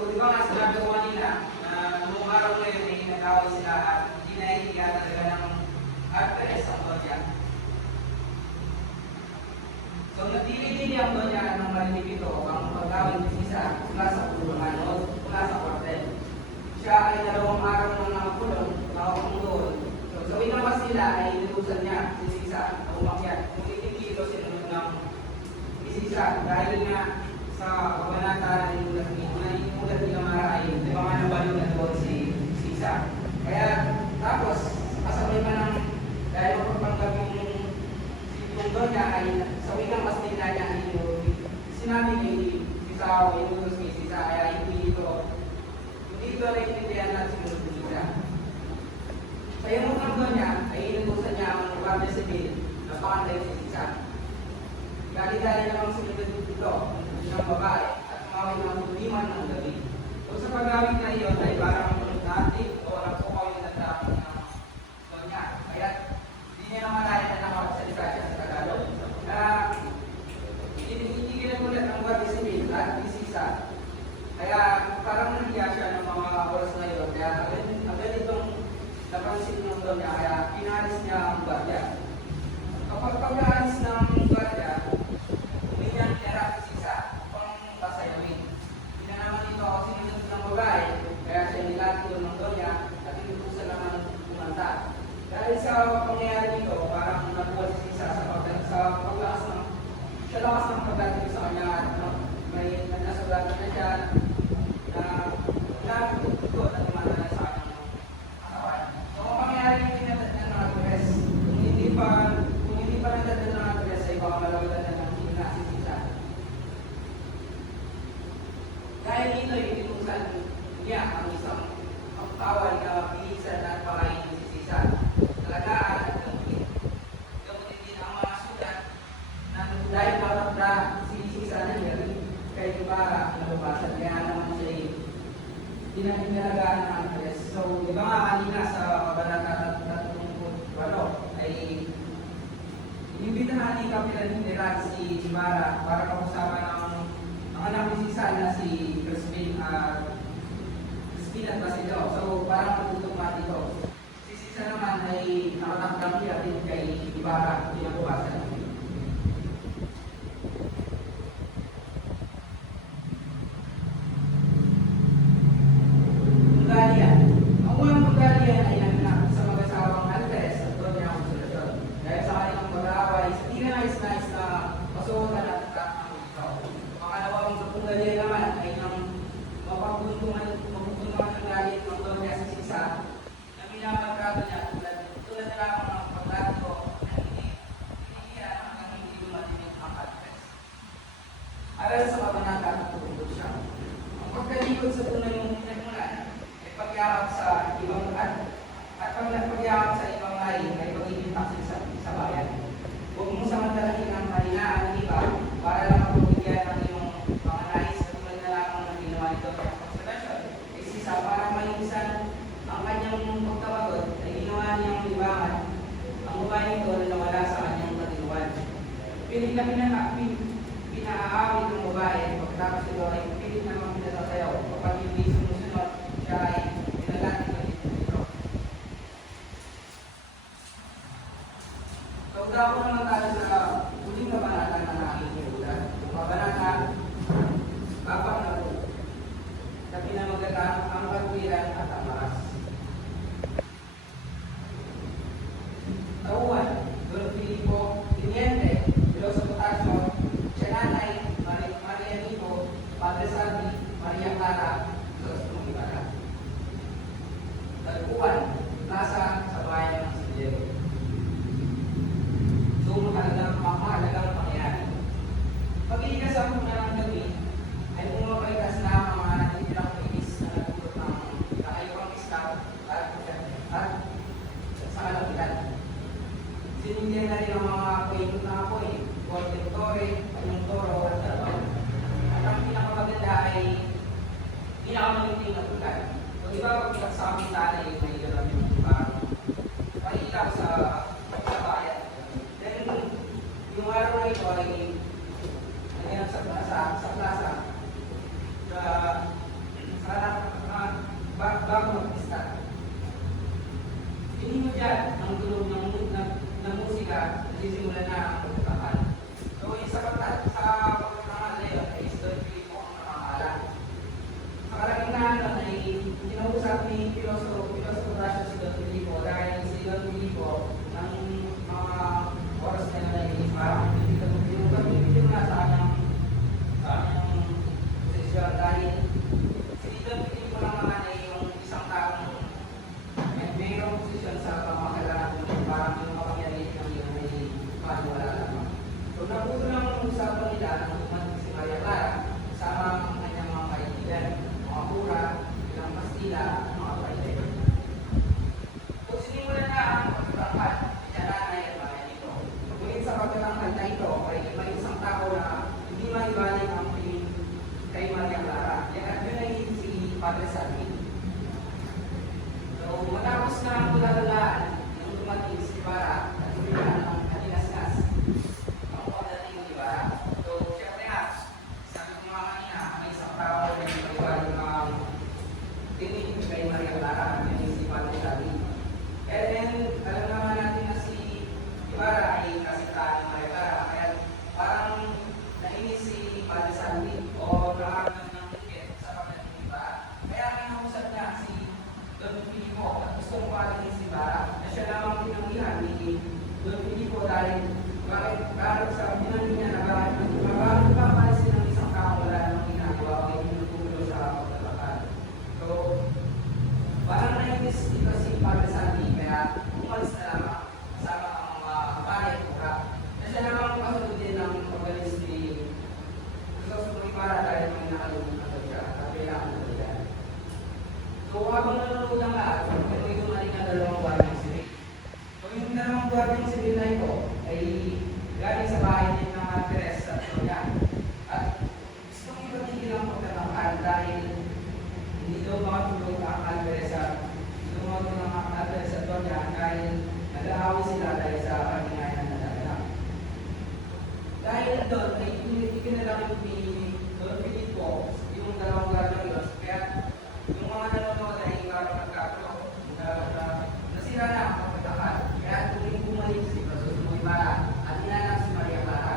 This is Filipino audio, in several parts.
So, di ba nga sinabi ko kanina na noong araw na yun ay nag-away sila at hindi na ihiga talaga ng actress ang Donya. So, nagtili-tili ang Donya ng marinig ito ang pag-away ng isa mula sa kulungan o mula sa kwartel. Siya ay 2 araw na nakakulong, nakakong doon. So, sa winabas nila ay nilusan niya si Sisa na umakyat. Kung itikilo sinunod ng Sisa dahil nga sa kabanata ng inulat ni Amara ay di ba nga nabalo na doon si Sisa. Kaya tapos kasabay pa ng dahil mapagpanggap yung Donya ay sa wikang Kastila niya ay sinabi ni Sisa o inulos ni Sisa kaya hindi ito naiintindihan natin sinunod ni Sisa. Sa yung utang Donya ay inutusan niya ang Guardia Civil na pakantay si Sisa. Dali-dali namang sinunod ito ng babae at umaway ng tuliman ng gabi. Kung sa pag-awit na iyon ay parang natik o nagpukaw yung nagdapang ng Donya. Kaya hindi niya naman malaya na nakapagsalita siya sa Tagalog. Hindi kinagulat ang Guardia Civil at Sisa. Kaya parang nahiya siya ng mga oras na iyon. Kaya agad itong napansin ng Donya kaya pinalis niya ang Guardia. Kapag pag-aalis ng Guardia, umiyan niya si Sisa pang pasayawin. Hindi na naman ito ako sinunod ng babae, kaya siya nilati ng Donya at inutusan naman kumanta. Dahil sa pangyayari nito, parang nabuhat si Sisa sa paglakas ng siya lakas ng pagdating sa kanya at may nasagatan na siya na nagtututo at lumana na sa kanyang katawan. So, ang pangyayari hindi na ng actress, kung hindi pa nagdadal ng actress ay baka malawalan na ng hina si Sisa. Dahil dito ay inutusan niya ang isang pagtawal na bilisan at pakain si Sisa. Talagaan at gamutin. Gamutin din ang mga sugat na dahil matanda si Sisa na niya kay Ibarra nalubasan. Kaya naman siya dinalagaan ng actress. So, di ba nga kanina sa kabanata 38 ay inimbitahan ni Kapitan General si Ibarra para kapusapan ang anak ni Sisa na si Crispin at Basilio. So, parang matutugma dito. Si Sisa naman ay nakatakdang din kay Ibarra, pinabukasan. Mungalian. Ang unang Mungalian ay nanganak sa mag-asawang Alvarez at Donya Consolacion. Dahil sa kanilang mag-aaway, sa tinanais-nais na masuotan at ang ito. Pangalawang Mungalian naman ay nang mapagpuntungan ng galit ng Donya sa Sisa na minamagkado niya tulad na lamang ng paglato na hinihiyan hanggang hindi lumatinig ang Alvarez. Aral sa kabanata at tungkol siya. Ang pagkalikod sa tunay mong pinagmulan ay pagyakap sa ibang at pagyakap sa ibang lahi ay pagiging taksil sa bayan. Huwag mong samantalahin ang kahinaan ng iba para lang mapagbigyan ng iyong mga nais at tulad na lamang ng ginawa nito sa konsentrasyon. Ay Sisa para mainisan ang kanyang pagkabagot ay ginawa niyang libangan ang babae nito na nawala sa kanyang katinuan. Pilit na pinaawit ng babae pagkatapos ito ay pilit namang pinatatayaw kapag hindi sumusunod siya ay pinalati ng ito. Kauda ko naman tayo sa huling kabanata ng aking hinulat. Kabanata 4 na pinamagatan ang katwiran at ang maras. Tauhan, Don Filipo Tiniente, Piloso Potasio, Siananay, Maria Nico, Padre Salvi, Maria Clara, Sos Ibarra. Tagpuan, nasa sa bayan ng Sindero. So, mahalagang pangyayari. Pag-iigas ako na ng gabi, ay umapalikas na ang mga natitirang pinis na nagulot ng nakayapang iskap at sa kalapitan. Sinigyan na rin ang mga apoy na apoy, Golden Torre, Panyong Toro at Dalaw. At ang pinakamaganda ay pinakamaliting na tulan. So, di ba pag sa aming tanay may gano'n yung parang pailaw sa bayan. Then, yung araw na ito ay sa plaza posisyon dahil si Don Filipo lang naman ay yung isang taong mayroong posisyon sa pamamahalaan ng parang yung makapangyarihan ng yun ay maniwala lamang. So nabuto lang ang usapan nila ng umating si Maria Clara kasama ang kanyang mga kaibigan, mga pura, ilang Kastila, at mga Paite. So sinimulan na ang pagtatangkad, nanay at mga nito. Ngunit sa pagtatangkad na ito ay may isang tao na hindi maibalik ang piling kay Maria Clara. Yan ay si Padre Salvi. So matapos na ang tulalalaan ng dumating si Ibarra at tumilan ng kalinaskas ang pagdating ng Ibarra. So syempre nga, sabi ko mga kanina, may isang tao na maibalik ang piling kay Maria Clara, yan si Padre Salvi. And then, alam naman natin na si Ibarra ay kasintahan ng Maria Clara, kaya parang nainis si Padre Salvi o nakakamit ng ticket sa pagdating ng Ibarra. Kaya kinausap niya si Don Filipo at gusto mo pagdating si Ibarra na siya lamang pinangihan ni Don Filipo dahil bakit sa pinangihan niya na bakit papalisin ng isang tao wala namang ginagawa o inutulo sa paglalakad. So, parang nainis dito si Padre Salvi kaya umalis na lamang kasama ang mga pare na siya lamang kasunodin ng pagalis ni Jesus Ibarra dahil may nakalimutan na siya at kailangan na siya. So habang nanonood ang lahat, may dumating na dalawang guardiang sibil. So yung dalawang guardiang sibil na ito ay galing sa bahay din ng Madre Teresa at Sonia. At gusto kong ipatigil ang pagtatangkad dahil hindi daw makatulog ang Madre Teresa. Lumawag ng Madre Teresa at Sonia dahil nag-aaway sila dahil sa kalingayan na nagaganap. Dahil doon ay ikinalaki ni Don Filipo yung dalawang guardiang yun. Kaya yung mga nanonood ay parang nagkakulo. Nasira na ang pagtatangkad. Kaya tuwing bumalik si Jesus Ibarra at inanap si Maria Clara.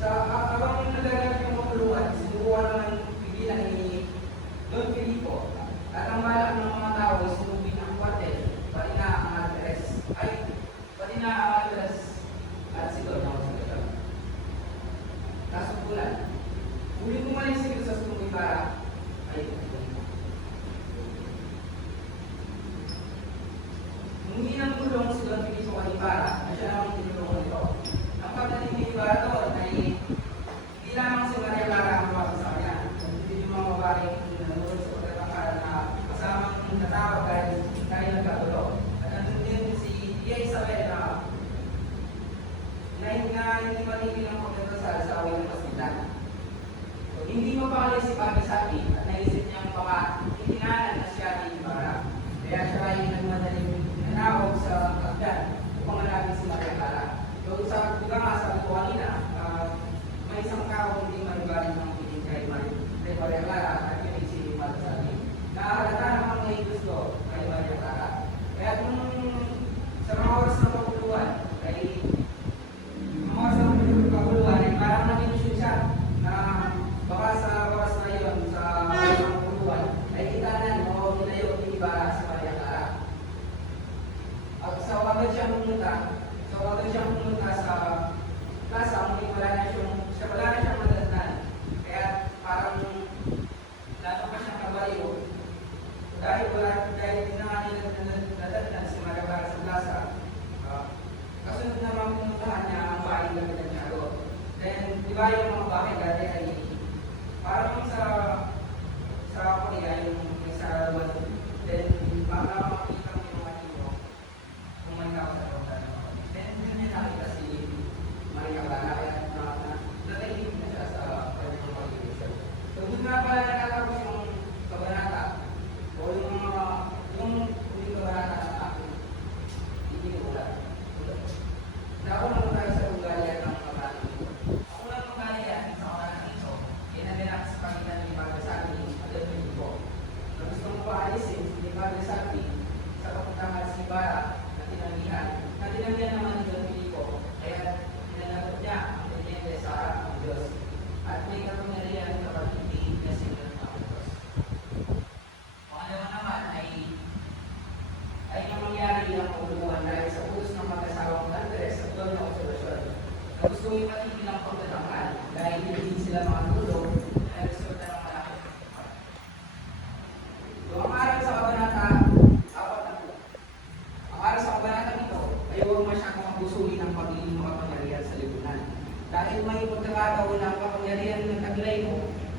Sa habang nagaganap yung kapuluan, sinubukan naman pigilan ni Don Filipo. At ang balak ng mga tao ay sinubin ang kwartel, pati na ang Madres, at si Don ang sagot. Kasumpulan. Huling bumalik si Jesus Ibarra ay humingi ng tulong si Don Filipo kay Ibarra na siya naman tinulungan nito. Ang pagdating ni Ibarra doon ay hindi lamang si Maria Clara ang makasama niya. Hindi yung mga babae nanonood sa pagtatangkad na kasamang natawag dahil nagkatulo. At nandun din si Tia Isabel na hindi matigil ang pagdadasal sa away ng Kastila. So, hindi mapakali si Padre Salvi at naisip niya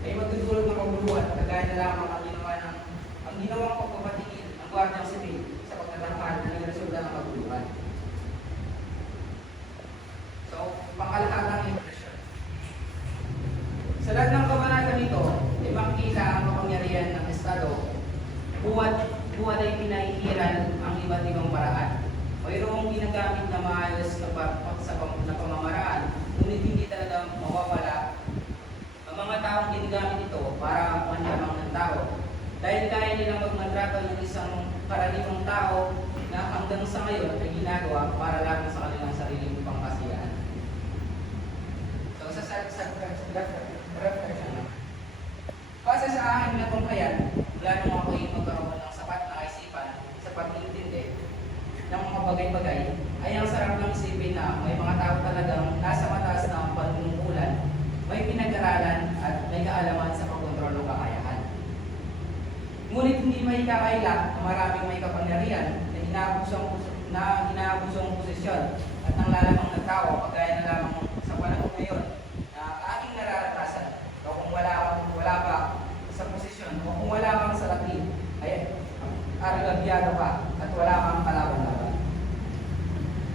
ay magdudulot ng kabuluhan, kagaya na lamang ang ginawang pagpapatigil ng Guardiang Civil sa pagtatangkad na nagresulta ng kabuluhan. So, pangkalahatang impresyon. Sa lahat ng kabanata nito, ay makikita ang kapangyarihan ng Estado buwan ay pinahihiran ang iba't ibang paraan. Mayroong ginagamit na maayos na pamamaraan, ngunit hindi talaga mawawala ang mga taong ginagamit ito para manlamang ng tao. Dahil kaya nilang magmandrato ng isang karaniwang tao na hanggang sa ngayon ay ginagawa para lamang sa kanilang sariling pangkasiyahan. So, base sa aking natungkayan, wala nang ako'y magkaroon ng sapat na kaisipan sa pag-iintindi ng mga bagay-bagay, ay ang sarap ng isipin na may mga tao talagang nasa mataas na panunungkulan, may pinag-aralan at may kaalaman sa pagkontrol ng kakayahan. Ngunit hindi may kakaila na maraming may kapangyarihan na inaabusong posisyon at nang lalamang ng tao, kagaya na lamang sa panahon ngayon na aking nararanasan. So kung wala pa sa posisyon o kung wala kang sa laki, ay aragabyado ka at wala kang kalaban-laban.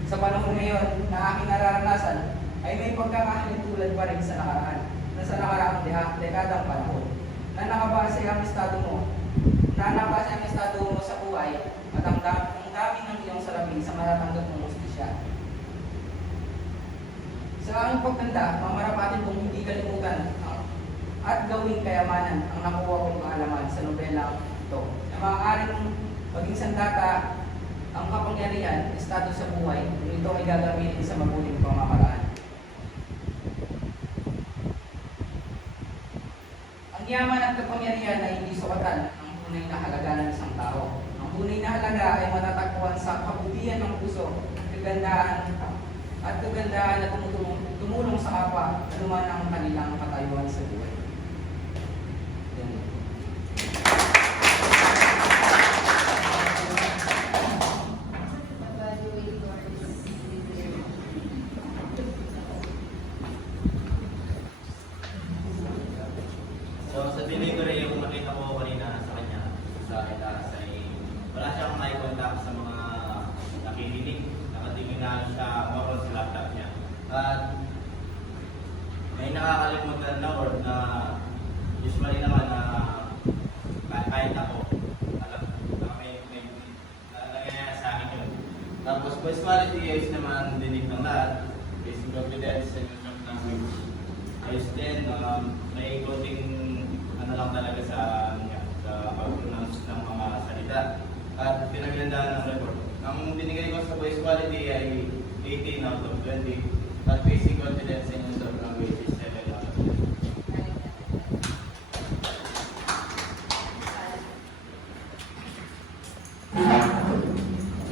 Sa panahon ngayon na aking nararanasan, ay may pagkakahalintulad pa rin sa nakaraan, na sa nakaraang dekadang panahon, na nakabase ang estado mo sa buhay at ang dami ng iyong salamin sa matatanggap mong hustisya. Sa aking pagtanda, mamarapatin kong hindi kalimutan at gawing kayamanan ang nakuha kong kaalaman sa nobela ito, na maaaring maging sandata ang kapangyarihan, estado sa buhay, kung ito ay gagamitin sa mabuting pamamaraan. Ang yaman at kapangyarihan ay hindi sukatan ang tunay na halaga ng isang tao. Ang tunay na halaga ay matatagpuan sa kabutihan ng puso, kagandahan na tumulong sa kapwa na luman ang kanilang katayuan sa buhay. So sa delivery yung nakita ko kanina sa kanya, sa itaas ay wala siyang eye contact sa mga nakikinig. Nakatingin na siya more sa laptop niya. At may nakakalimutan na word na usually naman na kahit ako, alam na may nangyayari sa akin yun. Tapos voice quality is naman dinig ng lahat. Basic confidence and language. Ayos din, may coding ano lang talaga sa pag-pronounce ng mga salita at pinaglandaan ng report. Ang binigay ko sa voice quality ay 18 out of 20 at basic confidence in use of language is 7 out of 10.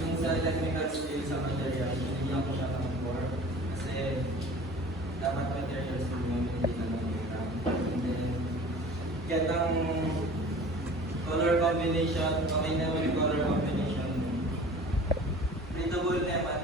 Yung sa technical skill sa material, binigyan ko siya ng 4 kasi dapat materials yung hindi na lang. And then, get ang color combination, okay na yung color combination. Readable naman